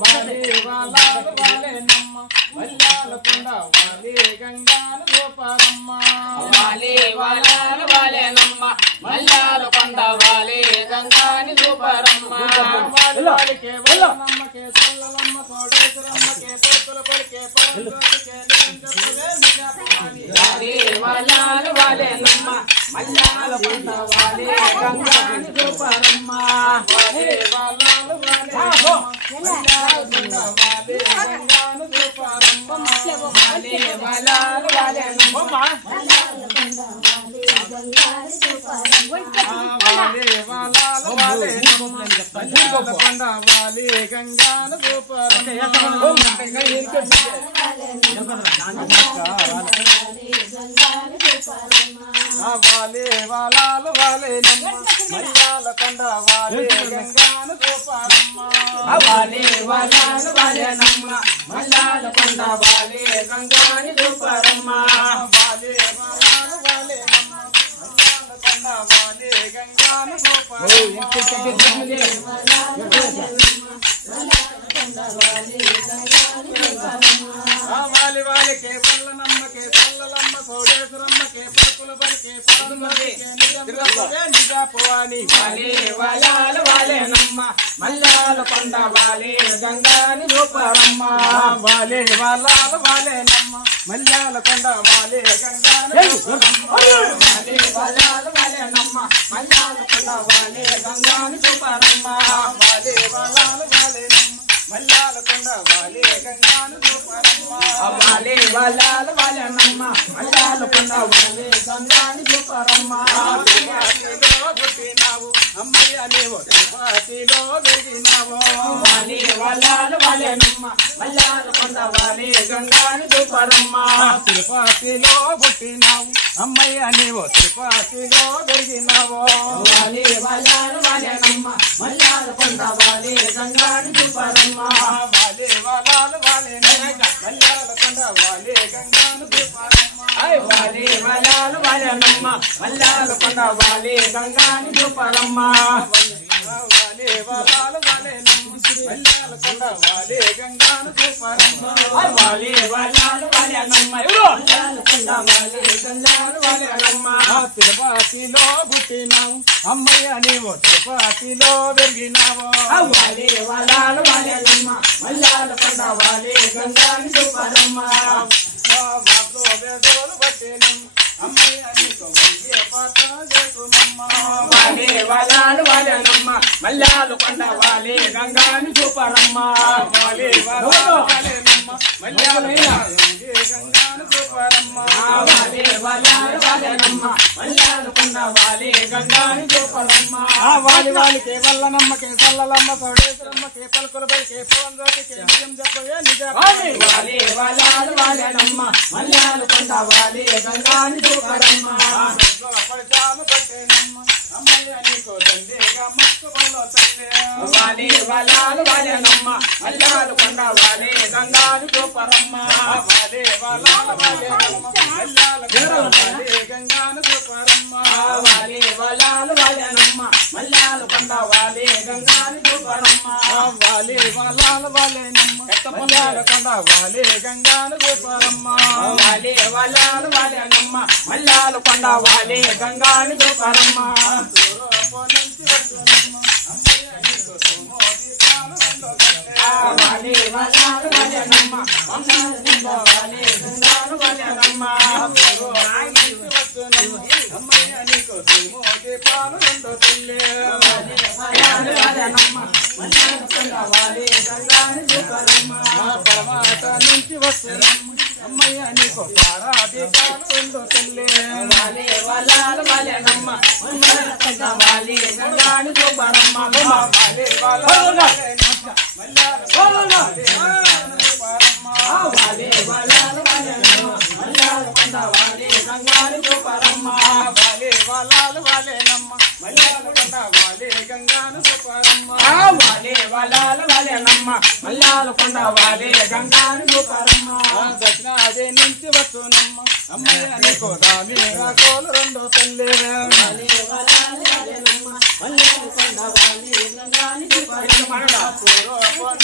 వాలే వాలాలు వాలేనమ్మ మల్యాల కొండ వాలే గంగాను గోపారమ్మ వాలే వాలాలు వాలేనమ్మ మల్యాల కొండ వాలే గంగాని గోపారమ్మ వాలికే వల్లనమ్మకే చల్లలమ్మ కోడేశ్వరమ్మకే పొక్కుల పొలికే పొలంలోకే నిరంజపులే నిజాపవాని వాలే వాలాలు వాలేనమ్మ మల్యాల కొండ వాలే గంగాని గోపారమ్మ వాలే వాలాలు వాలేనమ్మ మల్యాల కొండ వాలే గంగాను గోపారమ్మ వాలే వాలాలు వాలేనమ్మ వాలే వాలాలు వాలేనమ్మ మల్యాల కొండ వాలే గంగాను గోపారమ్మ వాలే వాలాలు వాలేనమ్మ మల్యాల కొండ వాలే గంగాను గోపారమ్మ వాలే వాలాలు వాలేనమ్మ మల్యాల కొండ వాలే గంగాని గోపారమ్మ వాలే వాలాలు వాలేనమ్మ మల్యాల కొండ వాలే గంగాను గోపారమ్మ వాలి వాలికే వల్లనమ్మకే చల్లలమ్మ కోడేశ్వరమ్మకే పొక్కుల పొలికే పొలంలోకే నిరంజపులే నిజాపవాని వాలే వాలాలు వాలేనమ్మ మల్యాల కొండ వాలే గంగాని గోపారమ్మ వాలే వాలాలు వాలేనమ్మ మల్యాల కొండ వాలే గంగాను గోపారమ్మ వాలే వాలాలు వాలేనమ్మ మల్యాల కొండ వాలే గంగాని గోపారమ్మ వాలే వాలాలు వాలేనమ్మ మల్యాల కొండ వాలే గంగాను గోపారమ్మ వాలే వాలాలు వాలేనమ్మ మల్యాల కొండ వాలే గంగాని గోపారమ్మ తిరుపతిలో పుట్టినావు అమ్మయ్య నీవు తిరుపతిలో పెరిగినావు వాలే వాలాలు వాలేనమ్మ మల్యాల కొండ వాలే గంగాని గోపారమ్మ తిరుపతిలో పుట్టినావు అమ్మయ్య నీవు తిరుపతిలో పెరిగినావు వాలే వాలాలు వాలేనమ్మ మల్యాల కొండ వాలే గంగాని గోపారమ్మ వాలే వాలాలు వాలేనమ్మ మల్యాల కొండ వాలే గంగాను గోపారమ్మ వాలే వాలాలు వాలేనమ్మ మల్యాల కొండ వాలే గంగాని గోపారమ్మ వాలే వాలాలు వాలేనమ్మ మల్యాల కొండ వాలే గంగాను గోపారమ్మ వాలే వాలాలు వాలేనమ్మ మల్యాల కొండ వాలే గంగాని వాలేనమ్మ తిరుపతిలో పుట్టినావు అమ్మయ్య నీవు తిరుపతిలో పెరిగినావు వాలే వాలాలు వాలేనమ్మ మల్యాల కొండ వాలే గంగాని గోపారమ్మ వేదోలు పట్టినమ్మ అమ్మయ్య నీకు వంగే పాత్ర చేసుమమ్మ వాలే వాలాలు వాలేనమ్మ మల్యాల కొండ వాలే గంగాని గోపారమ్మ వాలే వాలాలు వాలేనమ్మ మల్యాల వంగే గంగాను గోపారమ్మ వాలే వాలాలు వాలేనమ్మ మల్యాల కొండ వాలే గంగాని గోపారమ్మ వాలి వాలికే వల్లనమ్మకే చల్లలమ్మ కోడేశ్వరమ్మకే పలుకుల పలికే పొలంలోకే నిజం చెప్పవే నిజాపవాని వాలే వాలాలు వాలేనమ్మ మల్యాల కొండ వాలే గంగాని గోపారమ్మ పడిచాలు పట్టేనమ్మ అమ్మయ్య నీకు దండేగా మస్తు బలో తల్లే వాలే వాలాలు వాలేనమ్మ మల్యాల కొండ వాలే గంగాని గోపారమ్మ వాలే వాలాలు వాలేనమ్మ మల్యాల కొండ వాలే గంగాను గోపారమ్మ వాలే వాలాలు వాలేనమ్మ మల్యాల కొండ వాలే గంగాని గోపారమ్మ వాలే వాలాలు వాలేనమ్మ మల్యాల కొండ వాలే గంగాను గోపారమ్మ వాలే వాలాలు వాలేనమ్మ మల్యాల కొండ వాలే గంగాని గోపారమ్మ నుంచి వచ్చేనమ్మ అమ్మయ్య నీకు మోదీ పాలు వందో తల్లే వాలే వాలాలు వాలేనమ్మ మల్యాల కొండ వాలే గంగాని వాలేనమ్మ అమ్మయ్య నీకు మోదీ పాలు వందో తల్లే వాలాలు వాలేనమ్మ మల్యాల కొండ వాలే గంగాని గోపారమ్మ పరమాట నుంచి వస్తున్నాము అమ్మయ్య నీకు పారాధికాలు వందో తల్లే వాలే వాలాలు వాలేనమ్మ మల్యాల కొండ వాలే గంగాని గోపారమ్మ వాలే వాలాలు వాలేనమ్మ మల్యాల కొండ వాలే గంగాను గోపారమ్మ వాలే వాలాలు వాలేనమ్మ మల్యాల కొండ వాలే గంగాని గోపారమ్మ వాలే వాలాలు వాలేనమ్మ మల్యాల కొండ వాలే వాలే గంగాను చూపారమ్మ వాలే వలాల వాలేనమ్మ మల్లాల కొండ వాలే గంగాను చూపారమ్మ దక్షిణాది నుంచి వచ్చునమ్మ అమ్మయ్య నీకు దామి కోలు రెండో తల్లి వాలే వలాల వాలేనమ్మ మల్లాల కొండ వాలే గంగాను చూపారమ్మ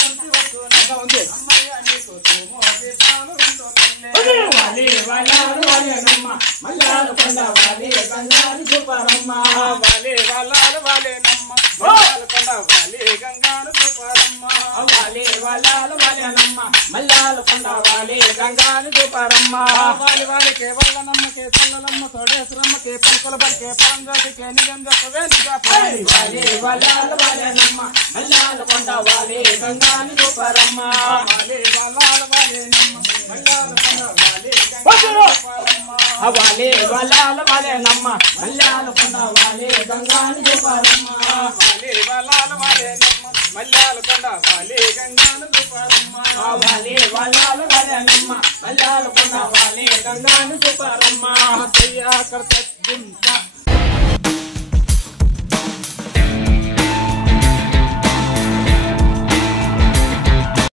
నుంచి వచ్చునమ్మ అమ్మయ్య నీకు తూము దీపాలు రెండో తల్లి వాలే వలాల వాలేనమ్మ మల్లాల కొండ వాలే గంగాను చూపారమ్మ వాలే వలాల వాలేనమ్మ మల్లాల కొండ వాలే గంగాను చూపారమ్మ వాలే వలాల వాలేనమ్మ మల్లాల కొండ వాలే గంగాను చూపారమ్మ వాలి వాలికే వల్లనమ్మకే చల్లలమ్మ తోడేశ్వరమ్మకే పలుకుల బలికే పరంజోతికే నిజం చెప్పవే నిజా వాలే వలాల వాలేనమ్మ మల్లాల కొండ వాలే గంగాను చూపారమ్మ వాలే వలాల వాలేనమ్మ మల్లాల కొండ వాలే గంగాను చూపారమ్మ వాలే వలాల వాలేనమ్మ మల్లాల కొండ వాలే గంగాను చూపారమ్మ వాలే వలాల వాలేనమ్మ మల్లాల కొండ వాలే గంగాను చూపారమ్మ వాలే వలాల వాలేనమ్మ మల్లాల కొండ వాలే గంగాను చూపారమ్మ అక్కయ్య అక్కడ